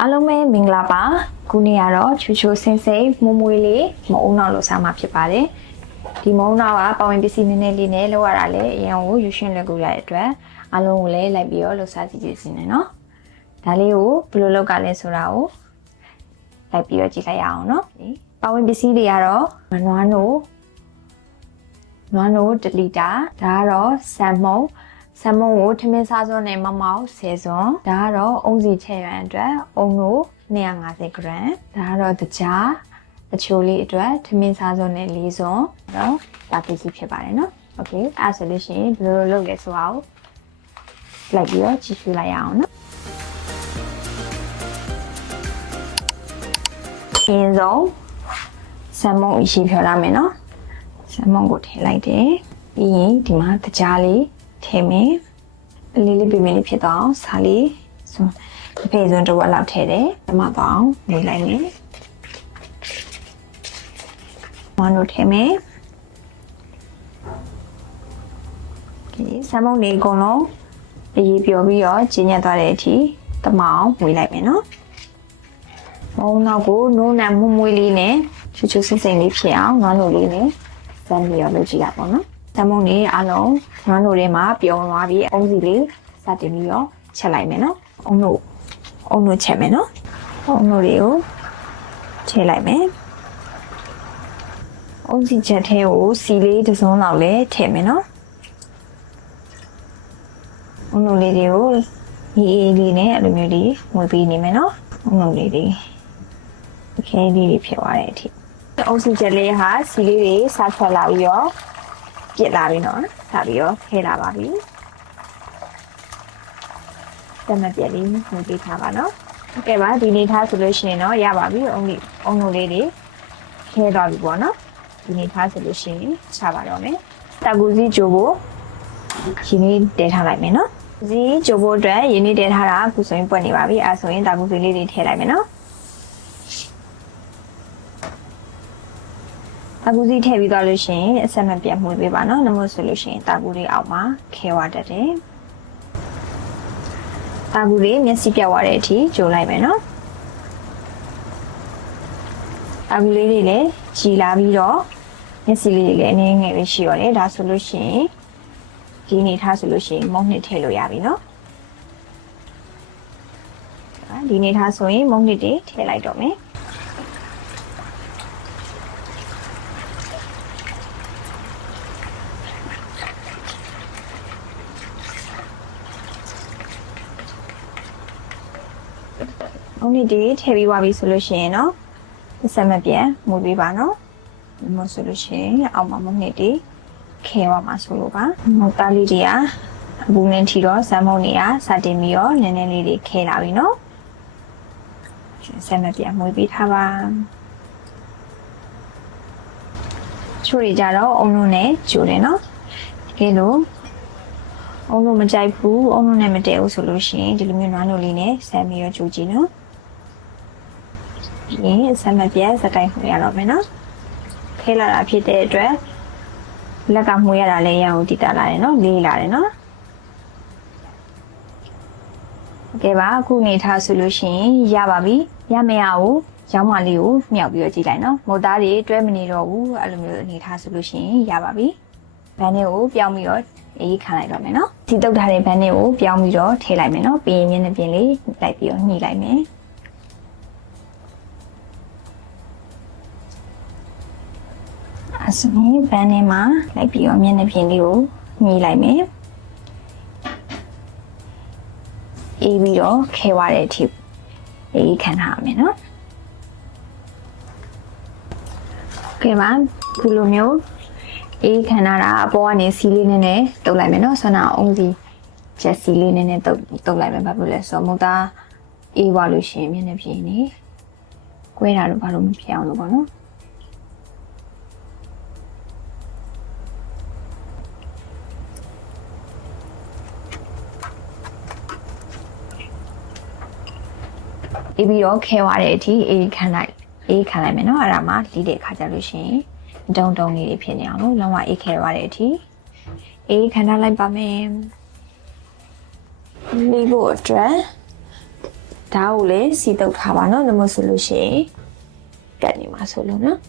အားလုံးပဲမင်္ဂလာပါခုနေ့ကတော့ချူချူဆင်းစိမ့်မွမွေးလေးမုံအောင်လို့စားမှာဖြစ်ပါတယ်ဒီမုံအောင်ကပါဝင်ပစ္စည်းနည်းနည်းလေးနဲ့လောက်ရတာလေအရင်ကိုယူရှင်လက်ကူရတဲ့အတွက်အားလုံးကိုလည်းလိုက်ပြီးတော့လှူစားကြည့်ကြစီနေနော်ဒါလေးကိုဘယ်လိုလုပ်ကလဲဆိုတာကိုလိုက်ပြီးတော့ကြည့်လိုက်ရအောင်နော်ပါဝင်ပစ္စည်းတွေကတော့နွားနို့1 လီတာဒါကတော့ဆန်မုံကိုထမင်းစားစွန်းနဲ့မမောက်10စွန်းဒါကတော့အုံးစီချဲ့ရန်အတွက်အုံနို့250 ဂရမ်ဒါကတော့တကြားအချိုလေးအတွက်ထမင်းစားစွန်းနဲ့4စွန်းတော့ဒါပစ္စည်းဖြစ်ပါတယ်နော်โอเคအဲ့ဆိုလို့ရှိရင်ဘယ်လိုလုပ်လဲဆိုတာကိုလိုက်ပြီးတော့ကြည့်ရှုလိုက်ရအောင်နော်အရင်ဆုံးဆန်မုံအရှိဖြော်ရမယ်နော်ဆန်မုံကိုထည့်လိုက်တယ်ပြီးရင်ဒီမှာတကြားလေးထည့်မယ်အလေးလေးပြင်းပြင်းလေးဖြစ်တော့စားလေးအဖေစွန်းတစ်ဝက်လောက်ထည့်တယ်ဓမ္မပေါင်းနေလိုက်မယ်မွန်တို့ထည့်မယ်ဆမ်မုံလေးအကုန်လုံးအရေးပြောပြီးတော့ကျင်းညက်သွားတဲ့အထိတမောင်ဝေးလိုက်မယ်နော်မုံနောက်ကိုနိုးနံမွမွေးလေးနဲ့ချူချူစင်စင်လေးဖြစ်အောင်ငါးနို့လေးနဲ့စမ်းပြီးတော့လုပ်ကြည့်ရပါတော့ဆမ်မုံလေးအားလုံးငါးနို့ထဲမှာပြုံသွားပြီးအုံးစီလေးစတင်ပြီးတော့ချက်လိုက်မယ်နော်အုံးနို့ချက်မယ်နော်အုံးနို့တွေကိုထည့်လိုက်မယ်အုံးစီချက်ထဲကိုစီလေးတစ်စုံလောက်လည်းထည့်မယ်နော်အုံးနို့လေးတွေကိုအေးလေးနဲ့အဲ့လိုမျိုးလေးဝေပေးနေမယ်နော်အုံးနို့လေးတွေโอเคလေးတွေဖြစ်သွားတဲ့အထိအုံးစီချက်လေးဟာစီလေးတွေစားထွက်လာပြီးတော့ပြစ်လာပြီနော်စားပြီးတော့ထဲလာပါပြီတမပြက်လေးဝင်ပေးထားပါနော်โอเคပါဒီနေ့ထားဆိုလို့ရှိရင်တော့ရပါပြီအုံနိုလေးတွေထဲသွားပြီပေါ့နော်ဒီနေ့ထားဆိုလို့ရှိရင်ချပါတော့မယ်တာကူစီဂျိုဘိုရင်းလေးတည်ထားလိုက်မယ်နော်ဇီဂျိုဘိုအတွက်ရင်းလေးတည်ထားတာအခုဆိုရင်ပွက်နေပါပြီအဲဆိုရင်တာကူစီလေးတွေထည့်လိုက်မယ်နော်တာကူစီထည့်ပြီးသွားလို့ရှိရင်အဆက်မပြတ်မှုပေးပါနော်နမို့ဆိုလို့ရှိရင်တာကူလေးအောက်မှာခဲဝတတ်တယ်တာကူလေးမျက်စိပြတ်သွားတဲ့အထိဂျိုလိုက်မယ်နော်တာကူလေးတွေလည်းကြည်လာပြီးတော့မျက်စိလေးတွေလည်းအနည်းငယ်လေးရှိရတယ်ဒါဆိုလို့ရှိရင်ဒီနေထားဆိုလို့ရှိရင်မုံနှစ်ထည့်လို့ရပြီနော်ဒီနေထားဆိုရင်မုံနှစ်တွေထည့်လိုက်တော့မယ်မုံနှစ်တွေထည့်ပြီးသွားပြီဆိုလို့ရှိရင်နော်ဆက်မပြန်မှုပေးပါနော်မဆိုလို့ရှိရင်အောက်မှာမုံနှစ်တွေခဲသွားမှာဆိုလို့ပါမုတ်သားလေးတွေကအပူနဲ့ထီတော့ဇမ်မုံတွေကစတင်ပြီးတော့နည်းနည်းလေးတွေခဲလာပြီနော်ဆက်မပြန်မှုပေးထားပါချိုးတွေကြတော့အုံလုံးနဲ့ဂျိုတယ်နော်တကယ်လို့အုံလုံးမကြိုက်ဘူးအုံလုံးနဲ့မတည့်ဘူးဆိုလို့ရှိရင်ဒီလိုမျိုးနွားနို့လေးနဲ့ဆမ်းပြီးတော့ဂျိုကြည့်နော်ဒီဆက်မပြန်စကိုင်းမှုရတော့မယ်နော်ခဲလာတာဖြစ်တဲ့အတွက်လက်ကမှုရတာလည်းရအောင်တည်တာလာတယ်နော်လေးလာတယ်နော်โอเคပါအခုနေထားဆိုလို့ရှိရင်ရပါပြီရမရဘူးရောင်းမလေးကိုမြောက်ပြီးတော့ကြည့်လိုက်နော်မုတ်သားတွေတွဲမနေတော့ဘူးအဲ့လိုမျိုးအနေထားဆိုလို့ရှိရင်ရပါပြီဘန်းလေးကိုပြောင်းပြီးတော့အေးခံလိုက်တော့မယ်နော်ဒီတုတ်ထားတဲ့ဘန်းလေးကိုပြောင်းပြီးတော့ထည့်လိုက်မယ်နော်ပြီးရင်မျက်နှာပြင်လေးလိုက်ပြီးတော့ညှိလိုက်မယ်အစမီဘန်းထဲမှာလိုက်ပြီးတော့မျက်နှာပြင်လေးကိုညှိလိုက်မယ်အေးပြီးတော့ခဲသွားတဲ့အထိအေးခံထားမယ်နော်ကဲပါဒီလိုမျိုးအေးခံထားတာအပေါ်ကနေစီလေးနဲ့တုပ်လိုက်မယ်နော်ဆွမ်းနာအုံးစီချက်စီလေးနဲ့တုပ်လိုက်မယ်ဘာလို့လဲဆိုတော့မုတ်သားအေးသွားလို့ရှိရင်မျက်နှာပြင်နေကွဲတာတော့ဘာလို့မဖြစ်အောင်လို့ပေါ့နော်အေးပြီးတော့ခဲသွားတဲ့အထိအေးခံလိုက်မယ်နော်အဲ့ဒါမှလီးတဲ့အခါကျလို့ရှိရင်တုံလေးတွေဖြစ်နေအောင်လို့လုံးဝအေးခဲသွားတဲ့အထိအေးခံထားလိုက်ပါမယ်လီးဖို့အတွက် ဒါကိုလည်းစီတုပ်ထားပါနော်ဒါမှမဟုတ်ဆိုလို့ရှိရင်ကတ်နေမှာဆိုလို့နော်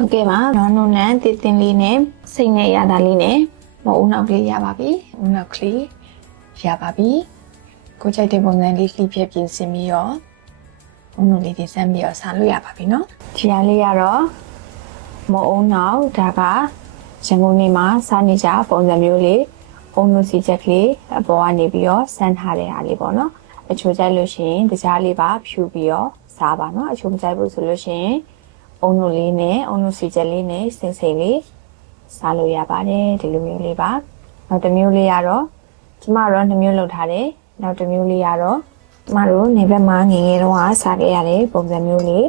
ဟုတ်ကဲ့ပါနော်နုံနန်းတည်တင်လေးနဲ့စိတ်နဲ့ရတာလေးနဲ့မအုံနောက်ကလေးရပါပြီအုံနောက်ကလေးရပါပြီကိုကြိုက်တဲ့ပုံစံလေးလှိပြပြင်ဆင်ပြီးတော့အုံနောက်လေးတင်ဆန်းပြီးတော့စားလို့ရပါပြီနော်ဒီဟာလေးကတော့မအုံနောက်ဒါကရန်ကုန်နေမှာစားနေကြပုံစံမျိုးလေးအုံနောက်စီချက်ကလေးအပေါ်ကနေပြီးတော့ဆန်းထားတဲ့ဟာလေးပေါ့နော်အချိုကြိုက်လို့ရှိရင်တကြားလေးပါဖြူပြီးတော့စားပါနော်အချိုမကြိုက်ဘူးဆိုလို့ရှိရင်အုံနိုလေးနဲ့အုံနိုစီချက်လေးနဲ့စိမ့်စိမ့်လေးစားလို့ရပါတယ်ဒီလိုမျိုးလေးပါနောက်တစ်မျိုးလေးကတော့ကျမတို့2မျိုးလုပ်ထားတယ်နောက်တစ်မျိုးလေးကတော့ကျမတို့နေဘက်မှာငယ်ငယ်တုန်းကစားခဲ့ရတဲ့ပုံစံမျိုးလေး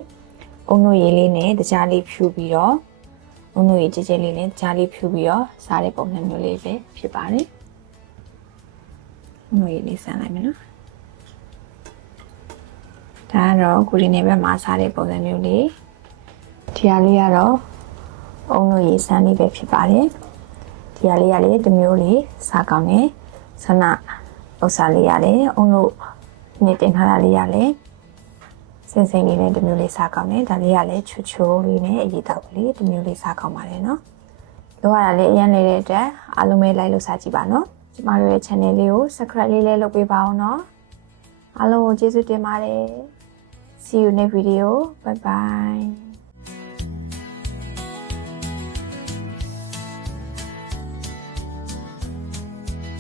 အုံနိုရည်လေးနဲ့တကြားလေးဖြူပြီးတော့အုံနိုရည်ကြဲကြဲလေးနဲ့တကြားလေးဖြူပြီးတော့စားတဲ့ပုံစံမျိုးလေးပဲဖြစ်ပါတယ်အုံနိုရည်လေးစမ်းလိုက်မယ်နော်ဒါကတော့ကိုရီနေဘက်မှာစားတဲ့ပုံစံမျိုးလေးဒီဟာလေးကတော့အုံလို့ရေးစမ်းလေးပဲဖြစ်ပါတယ်ဒီဟာလေးကလည်းတစ်မျိုးလေးစားကောင်းတယ်ဆနဥစ္စာလေးရတယ်အုံလို့နေတင်ထားတာလေးရလဲစင်စင်လေးနဲ့တစ်မျိုးလေးစားကောင်းတယ်ဒါလေးကလည်းချွတ်ချိုးလေးနဲ့အရေးတောက်လေးတစ်မျိုးလေးစားကောင်းပါတယ်နော်လိုရတာလေးအရင်လေးတဲ့အတွက်အားလုံးပဲလိုက်လို့စားကြည့်ပါနော်ကျမတို့ရဲ့ channel လေးကို subscribe လေးလည်းလုပ်ပေးပါအောင်နော်အားလုံးကိုကျေးဇူးတင်ပါတယ်See you next video. Bye bye.